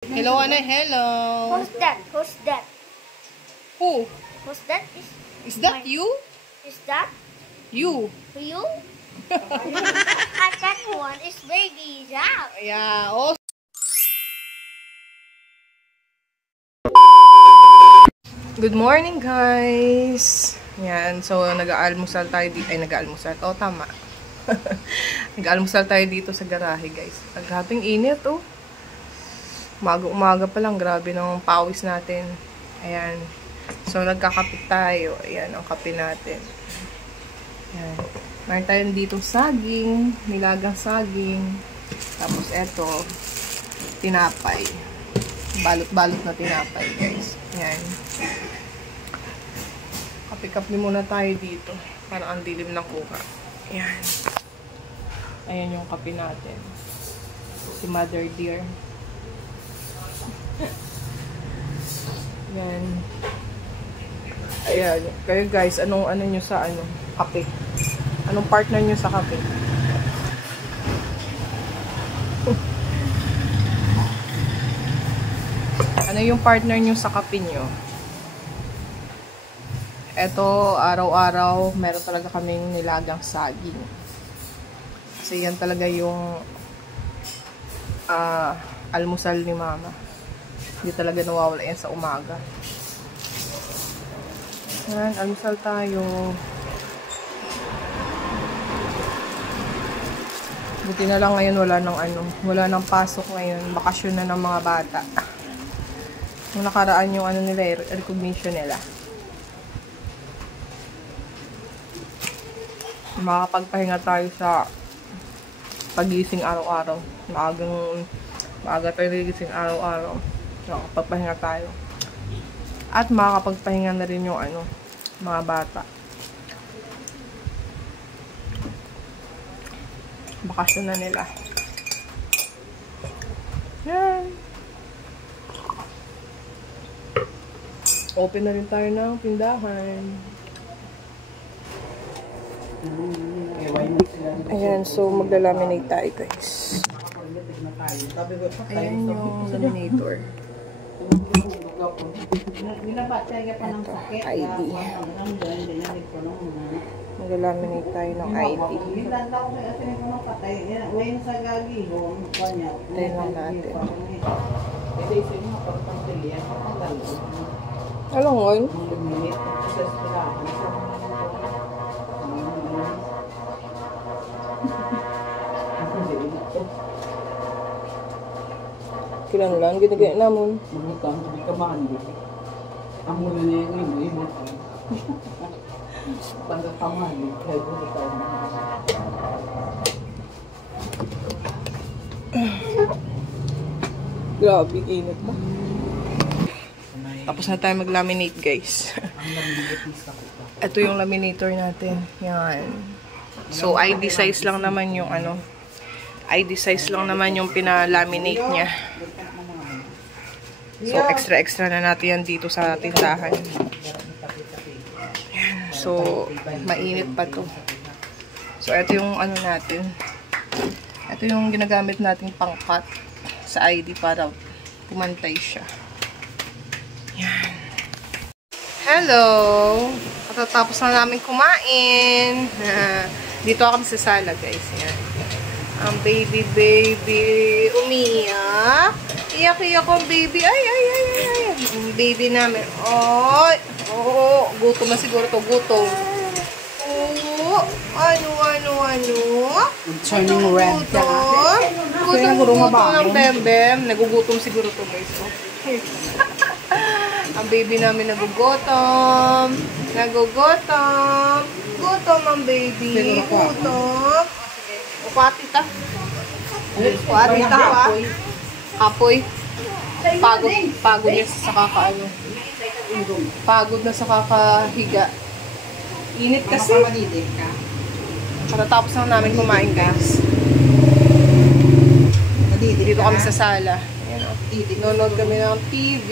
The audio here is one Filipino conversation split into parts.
Hello, Anna. Hello. Who's that? Who's that? Who? Who's that? Is that you? Is that You. you? At that one is baby Zach. Yeah. Oh. Good morning, guys. Yan. So, nag-aalmusal tayo dito. Ay, nag-aalmusal. Oh, tama. Nag-aalmusal tayo dito sa garahe, guys. Ang grabing init, oh. Umaga pa lang. Grabe ng pawis natin. Ayan. So, nagkakapit tayo. Ayan, ang kape natin. Ayan. Mayroon tayo dito saging. Nilagang saging. Tapos, eto. Tinapay. Balot-balot na tinapay, guys. Ayan. Kape-kape muna tayo dito. Parang ang dilim ng kuka. Ayan. Ayan yung kape natin. Si Mother Dear. Ayan. Ayan. Kayo guys, anong ano nyo sa kape? Anong partner nyo sa kape? Ano yung partner nyo sa kape nyo? Eto, araw-araw, meron talaga kaming nilagang saging. Kasi yan talaga yung almusal ni Mama. Hindi talaga nawawala yan sa umaga. Yan, almusal tayo. Buti na lang ngayon wala nang pasok ngayon. Bakasyon na ng mga bata. Nung nakaraan yung nila, recognition nila. Makakapagpahinga tayo sa pagising araw-araw. Maaga tayo nagising araw-araw. Makakapagpahinga tayo. At makakapagpahinga na rin yung mga bata. Bakasyon na nila. Yan. Open na rin tayo ng tindahan. Ayan, so magla-laminate tayo, guys. Ayan yung laminator. Ito, ID. Magla-laminate tayo ng ID. Tayo lang natin. Alam mo yun? Kailan lang, ginagaya naman. Magutang, hindi ka mahandi. Ang muna na yung ibon. Pagka ka mahandi, kaya gusto tayo Grabe, init ba? Tapos na tayo mag-laminate, guys. Ito yung laminator natin. Yan. So, ID size lang naman yung ID size lang naman yung pina-laminate niya. So, extra na natin yan dito sa tindahan. So, mainit pa to. So, ito yung natin. Ito yung ginagamit nating pang-cut sa ID para pumantay siya. Yan. Hello! Katatapos na namin kumain. Dito ako sa sala, guys. Yan. Ang baby umiyak. Iyak-iyak ang baby. Ay. Ang baby namin. Ay. Oo. Gutom na siguro to. Gutom. Oo. Ano? turning red ka. Gutom ng bem-bem. Nagugutom siguro to, guys. Ang baby namin nagugutom. Gutom ang baby. Gutom. Upati ta. Apoy. Pagod niya sa kakaano. Pagod na sa kakahiga. Init kasi. Katatapos na namin kumain, guys. Dito kami sa sala. Nanonood kami ng TV.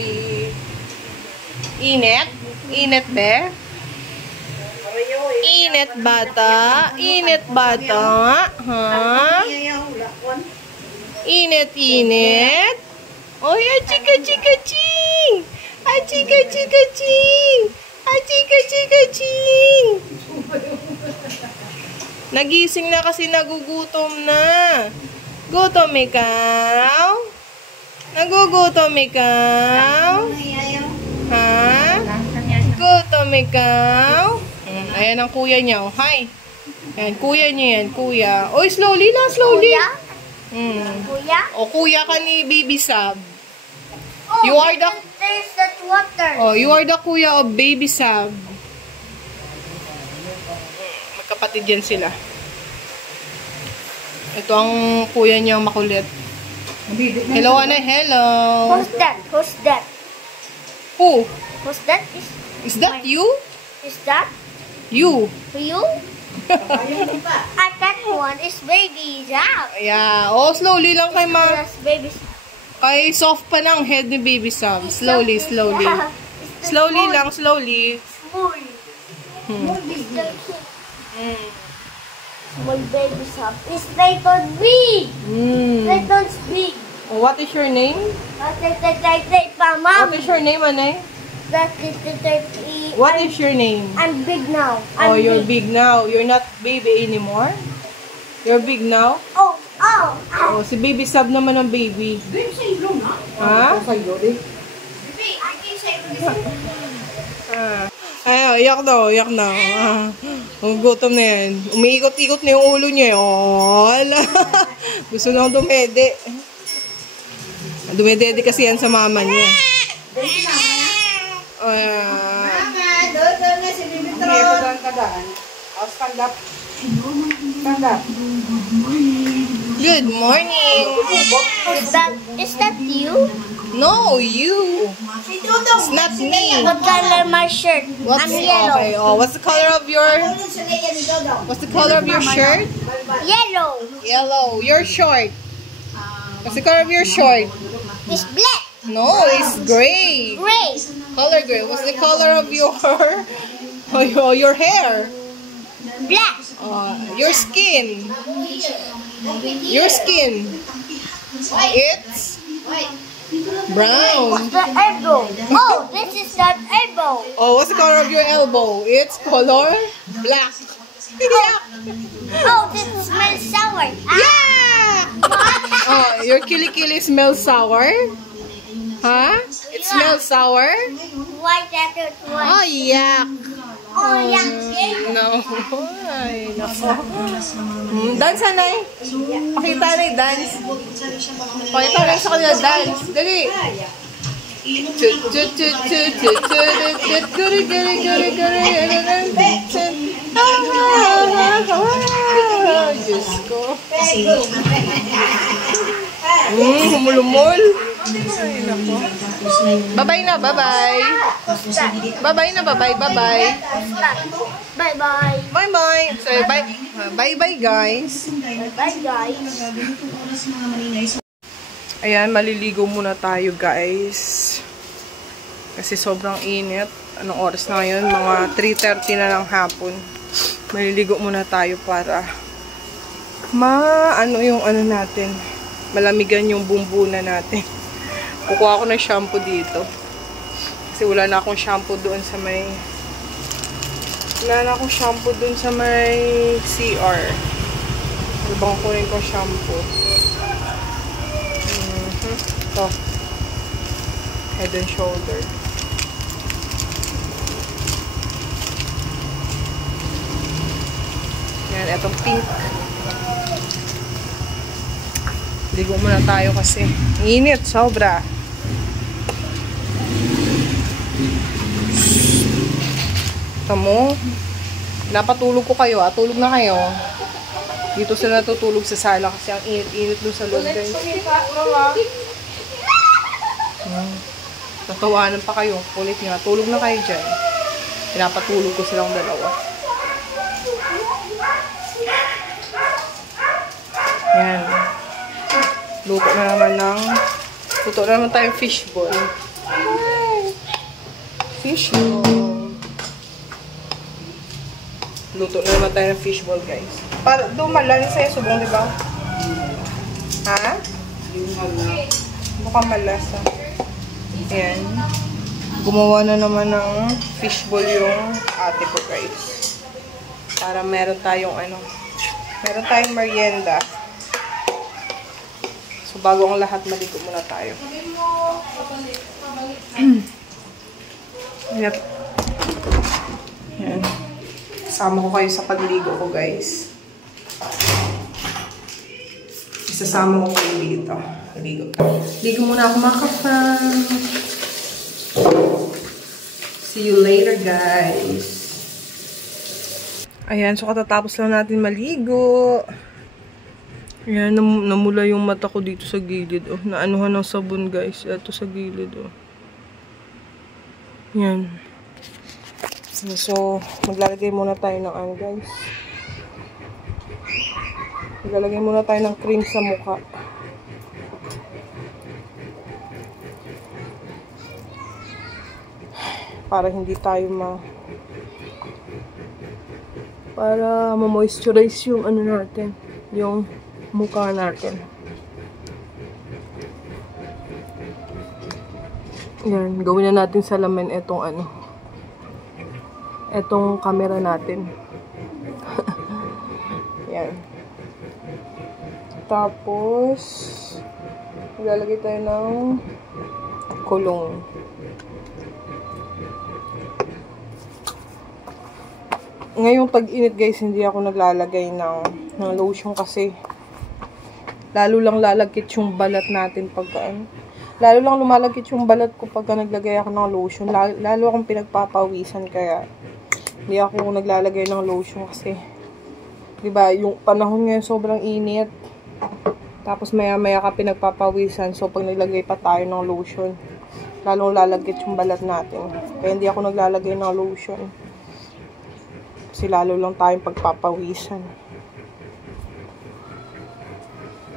Init? Init, be? Init bata? Init bata? Ha? Init? Oy, achika, chika, ching! Achika, chika, ching! Achika, chika, ching! Nagising na kasi nagugutom na. Gutom ikaw? Nagugutom ikaw? Ha? Gutom ikaw? Ayan ang kuya niya. Oh, hi. Ayan, kuya niya yan. Kuya. Oy, slowly na, slowly. Kuya? Kuya? O, kuya ka ni Baby Sab. Oh, You are the... there's that water. Oh, you are the kuya of Baby Sab. Magkapatid yan sila. Ito ang kuya niyang makulit. Hello, Ana. Hello. Who's that? Who's that? Who? Who's that? Is that you? Is that You. you? At that one is baby Zap. Yeah. Oh, slowly lang kay ma... That's baby. Kay soft pa ng head ni Baby Sab. Slowly, slowly. Slowly lang, slowly. Small. Small baby Zap. It's Titan big. Titan's big. Oh, what is your name? Mama. What is your name, Anay? What is your name? I'm big now. Oh, you're big now. You're not baby anymore? You're big now? Oh. Oh, si Baby Sab naman ang baby. Ha? Ay, iyak daw, iyak na. Gutom na yan. Umiikot-ikot na yung ulo niya. Oh, ala. Gusto nang dumede. Dumedede kasi yan sa mama niya. Good morning. Is that you? No, you. It's not me. What color my shirt? I'm yellow. Okay, oh, what's the color of your shirt? Yellow. Yellow. You're short. What's the color of your short? It's black. No, it's gray. Gray. Color gray. What's the color of your your hair? Black. Your skin. Your skin. It's brown. The elbow. Oh, this is that elbow. Oh, what's the color of your elbow? It's color black. Yeah. Oh, this smells sour. Oh, your kilikili smells sour? Huh? It smells sour? Why that is one? Oh, yuck. Oh, yeah. No. Ay, nako. Dance, Anay. Pakita na yung dance. Pakita na sa kanila dance. Dali. Diyos ko. Humulumol. Ay, nako. Bye-bye na, bye-bye. Bye-bye na, bye-bye, bye-bye. Bye-bye. Bye-bye. So, bye-bye, guys. Bye-bye, guys. Ayan, maliligo muna tayo, guys. Kasi sobrang init. Anong oras na ngayon? Mga 3:30 na lang hapon. Maliligo muna tayo para yung ano natin. Malamigan yung bumbunan natin. Kukuha ko ng shampoo dito. Kasi wala na akong shampoo doon sa may CR. Ano bang kunin ko shampoo? Ito. Head and shoulder. Yan, etong pink. Ligo muna tayo kasi init, sobra. Tamo, napatulog ko kayo, tulog na kayo. Dito sila natutulog sa sala kasi ang init-init doon sa loob, guys. Tatawanan pa kayo, kulit nga, tulog na kayo dyan. Pinapatulog ko silang dalawa. Yan. Luto na naman tayong fishball. Fishball. Luto na naman tayo ng fishball, guys. Para dumalan sa'yo subong, di ba? Ha? Mukhang malasa. Ayan. Gumawa na naman ng fishball yung ate ko, guys. Para meron tayong merienda. So, bago ang lahat, maligo muna tayo. Yep. Ayan. Kasama ko kayo sa pagligo ko, guys. Isasama ko kayo dito. Ligo muna ako, mga ka-fan. See you later, guys. Ayan, so katatapos lang natin maligo. Ayan, namula yung mata ko dito sa gilid. Oh, naanuhan ng sabon, guys. Ito sa gilid, oh. Ayan. So, maglalagay muna tayo ng guys. Maglalagay muna tayo ng cream sa mukha. Para hindi tayo para ma-moisturize yung natin, yung mukha natin. Yan, gawin na natin salamin etong etong camera natin. Yan. Tapos ilalagay tayo ng kulong. Ngayong tag-init, guys, hindi ako naglalagay ng lotion kasi lalo lang lalagkit yung balat natin pagka lalo lang lumalagkit yung balat ko pagka naglagay ako ng lotion. Lalo akong pinagpapawisan, kaya hindi ako naglalagay ng lotion kasi 'di ba, yung panahon ngayon sobrang init. Tapos maya-maya ka pinagpapawisan, so pag naglagay pa tayo ng lotion, lalong lalagkit yung balat natin. Kaya hindi ako naglalagay ng lotion. Kasi lalo lang tayong pagpapawisan.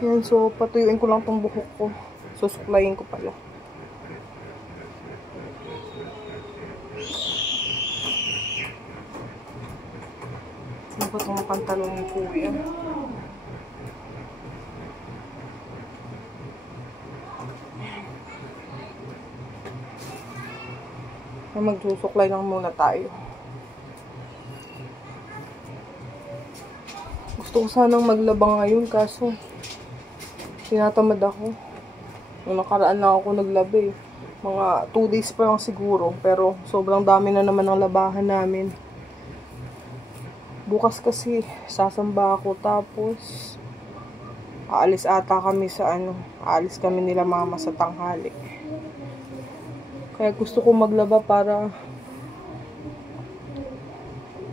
Yan, so patuyuin ko lang tong buhok ko. Susuklayin ko pala. Ano ba itong pantalon ni Kuya? Magsusuklay lang muna tayo. Gusto ko sanang maglaba ngayon, kaso tinatamad ako. Nung nakaraan lang ako naglaba eh. Mga 2 days pa lang siguro, pero sobrang dami na naman ang labahan namin. Bukas kasi sasamba ako, tapos aalis ata kami sa aalis kami nila mama sa tanghali. Kaya gusto ko maglaba para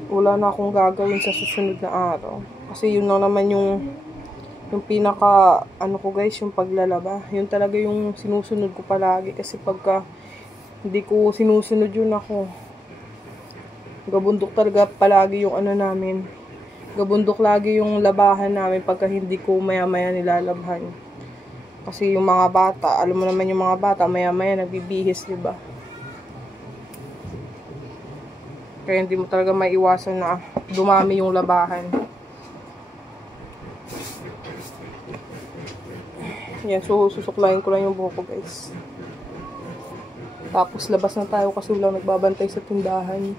wala na akong gagawin sa susunod na araw. Kasi yun lang naman yung pinaka ko, guys, yung paglalaba. Yun talaga yung sinusunod ko palagi. Kasi pagka hindi ko sinusunod yun, ako gabundok talaga palagi yung namin. Gabundok lagi yung labahan namin pagka hindi ko maya-maya nilalabhan. Kasi yung mga bata, alam mo naman yung mga bata, maya-maya nagbibihis, diba? Kaya hindi mo talaga maiwasan na dumami yung labahan. Yan, so susuklayin ko lang yung buhok ko, guys. Tapos labas na tayo kasi walang nagbabantay sa tindahan.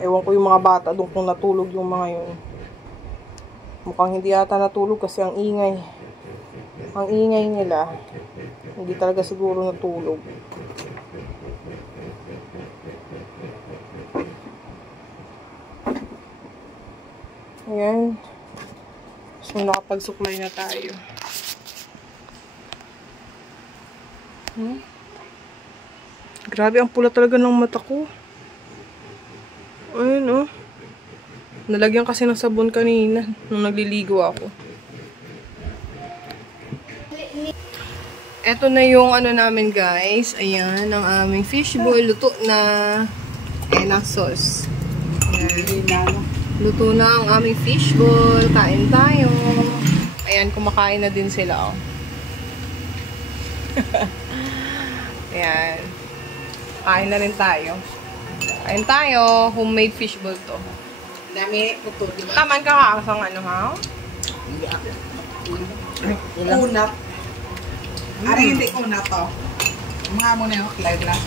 Ewan ko yung mga bata doon kung natulog yung mga yun. Mukhang hindi yata natulog kasi ang ingay. Ang ingay nila. Hindi talaga siguro natulog. Ayan. So, nakapagsuklay na tayo. Grabe, ang pula talaga ng mata ko. Ayan, oh. Nalagyan kasi ng sabon kanina nung nagliligo ako. Eto na yung namin, guys. Ayan, ang aming fishball. Luto na. Ayan ang sauce. Ayan. Luto na ang aming fishball. Kain tayo. Ayan, kumakain na din sila, oh. Ayan. Kain na rin tayo. Kain tayo. Homemade fishball to. Dami, puto, diba? Taman ka kakasang ha? Unat. Ari hindi unat to. Mga mo na yung live lang.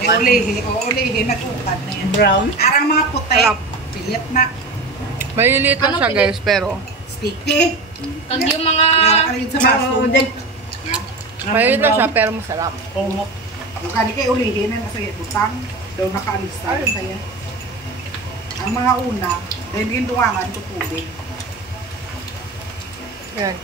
Ulihi. Ulihi. Nag-ukad na yan. Brown. Arang mga puti. Pilit na. Maliliit lang siya guys, pero Sticky. Kag yung mga... Nakakalid sa baso. maliliit lang siya, pero masarap. Umok. Yung kani kay ulihin na nasa utang. Daw nakaalista. Kaya. Ang mga una, dahil yung duwangan ito tubig. Ayan,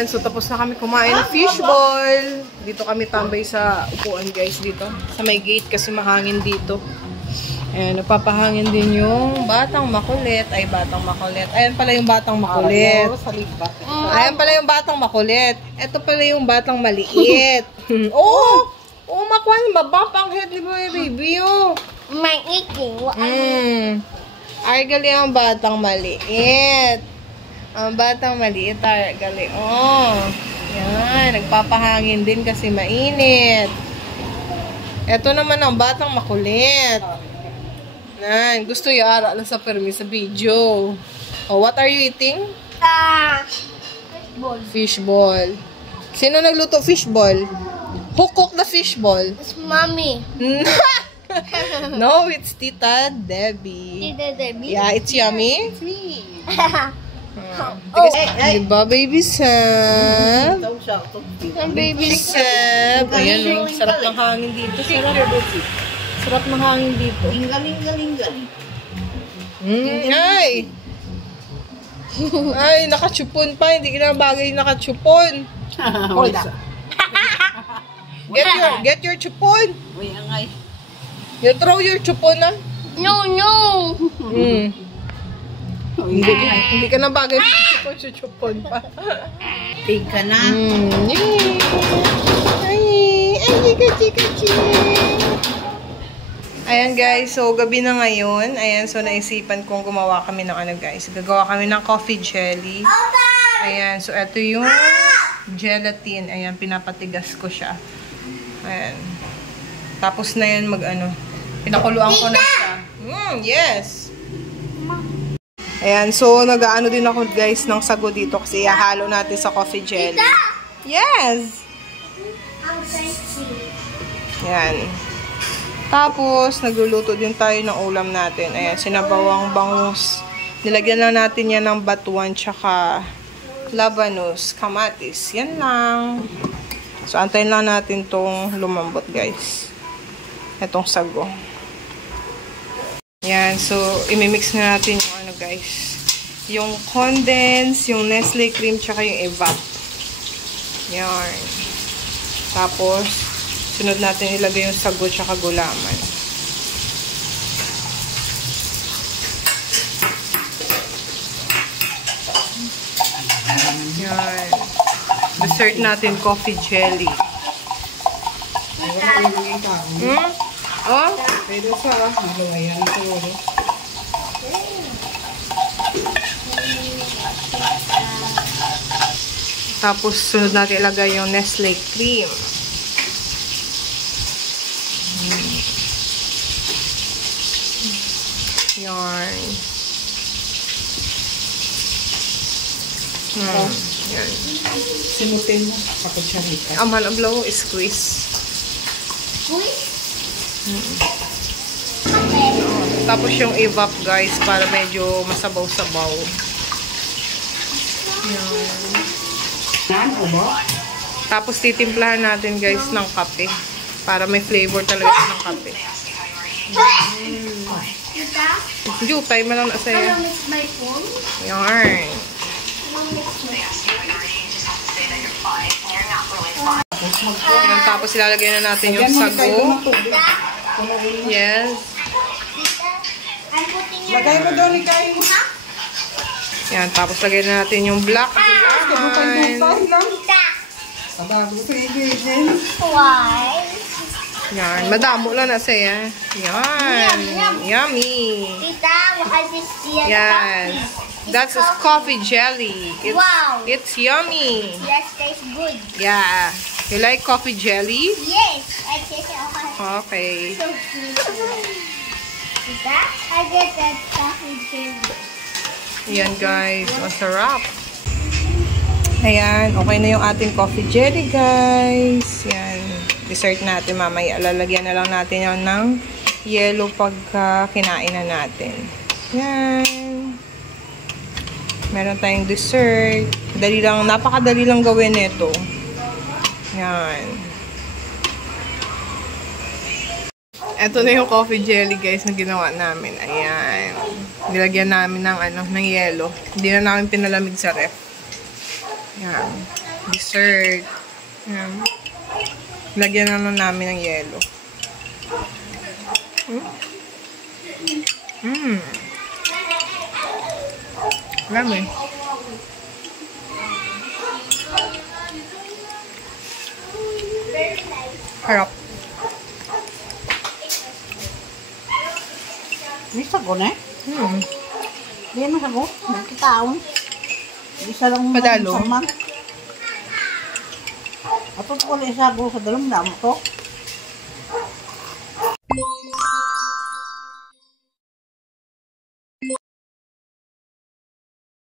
ayan, so tapos na kami kumain ng fishball. Dito kami tambay sa upuan guys, dito. Sa may gate kasi mahangin dito. Ayan, napapahangin din yung batang makulit. Ay, batang makulit. Ayan pala yung batang makulit. Ayan pala yung batang makulit. Ito pala yung batang maliit. Oh! Oh, makuha yung baba pang head ni baby, oh. My eating. Ay, gali ang batang maliit. Ang batang maliit, gali. Oh. Yan, nagpapahangin din kasi mainit. Ito naman ang batang makulit. Yan, gusto yara na sa permi sa video. Oh, what are you eating? Fishball. Fishball. Sino nagluto fishball? Who cooked the fishball? It's mommy. No, it's Tita Debbie. Tita Debbie. Yeah, it's yummy. Oh, Diba, baby Sam? Ang baby Sam. Ayan, oh, sarap ng hangin dito. Sarap ng hangin dito. Galing. Ay! Ay, nakachupon pa. Hindi kinabagay nakachupon. Hold up. Get your chupon. Uy, angay. You throw your chupon na. no. Hindi ka na bagay sa chupon pa. Pig ka na. Chika. Ayan guys, so gabi na ngayon. Ayan, so naisipan kong gumawa kami ng ano guys. Gagawa kami ng coffee jelly. Ayan, so ito yung gelatin. Ayan, pinapatigas ko siya. Ayan. Tapos na yun pinakuluan ko na siya. Yes! Ayan, so nag-aano din ako guys ng sago dito kasi ihahalo natin sa coffee jelly. Yes! Ayan. Tapos, nagluluto din tayo ng ulam natin. Ayan, sinabawang bangus. Nilagyan lang natin yan ng batuan tsaka labanos, kamatis. Yan lang. So, antayin lang natin tong lumambot guys. Itong sago. Yan, so, imimix na natin yung ano guys. Yung condense, yung Nestle cream, tsaka yung evap. Yan. Tapos, sunod natin ilagay yung sago tsaka gulaman. Yan. Dessert natin coffee jelly. Oh? Pero sa maluwayan siguro. Tapos, sunod natin ilagay yung Nestle cream. Yarn. Yan. Simutin mo. Kapag siya rita. Aman ang blow, squeeze. Tapos yung evap guys, para medyo masabaw-sabaw. Yan. Tapos titimplahan natin guys ng kape. Para may flavor talaga ng kape. Jutay mo lang na sa'yo. Yarn. Tapos ilalagay na natin yung sago. Yes. Lagay mo doon, ikain mo ha. Yan, tapos lagay na natin yung black gulaman. lang. Sabago sa igigin. Why? Yan, madamo lang na siya. Yan. Yummy. Tita, what is this? Yan. That's a coffee jelly. Wow. It's yummy. That tastes good. Yeah. You like coffee jelly? Yes, I taste it. Okay. So good. Tita, I get that coffee jelly. Yan guys, masarap. Ayan, okay na yung ating coffee jelly guys. Yan, dessert natin mamaya. Lalagyan na lang natin yun ng yellow pagka kinain na natin. Yan. Meron tayong dessert. Dali lang, napakadali lang gawin ito. Yan. Ito na yung coffee jelly guys na ginawa namin. Ayan. Nilagyan namin ng yelo. Hindi na namin pinalamig sa ref. Ayan. Dessert. Ayan. Lagyan na namin ng yelo. Lami. Harap. May sago na eh. Hindi na sago. Nagkitaon. Isa lang Padalo. Ato ko ulit sago sa dalawang damo to.